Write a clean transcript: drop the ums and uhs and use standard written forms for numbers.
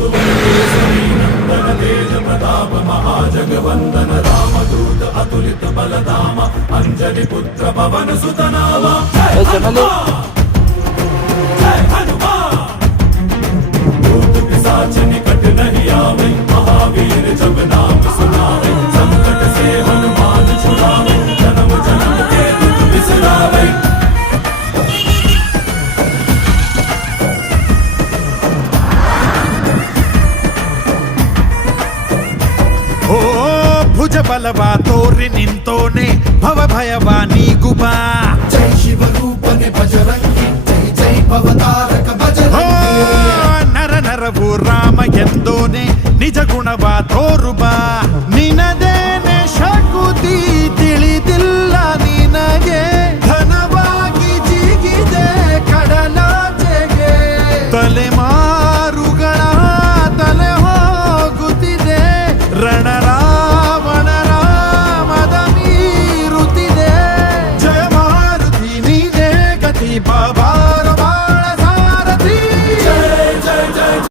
सुवर्णेश्वरीनन्दन तेज प्रताप महाजगवन्दन रामदूत अतुलित बलधाम अंजनी पुत्र पवन सुत नाम जय हनुमान भूत पिशाच निकट नहीं आवे महावीर जब नाम सुनावे संकट से हनुमान छुड़ावे जन्म जन्म के दुख बिसरावे। ಓ ಭುಜ ಬಲವ ತೋರಿ ನಿಂತೋನೆ ಭವ ಭಯವ ನೀಗುಬಾ ಜೈ ಶಿವ ರೂಪನೆ ಬಜರಂಗಿ ಜೈ ಜೈ ಭವತಾರಕ ಬಜರಂಗಿ ನರ ನರವು ರಾಮ ಎಂದೋನೆ ನಿಜ ಗುಣವ ತೋರುಬಾ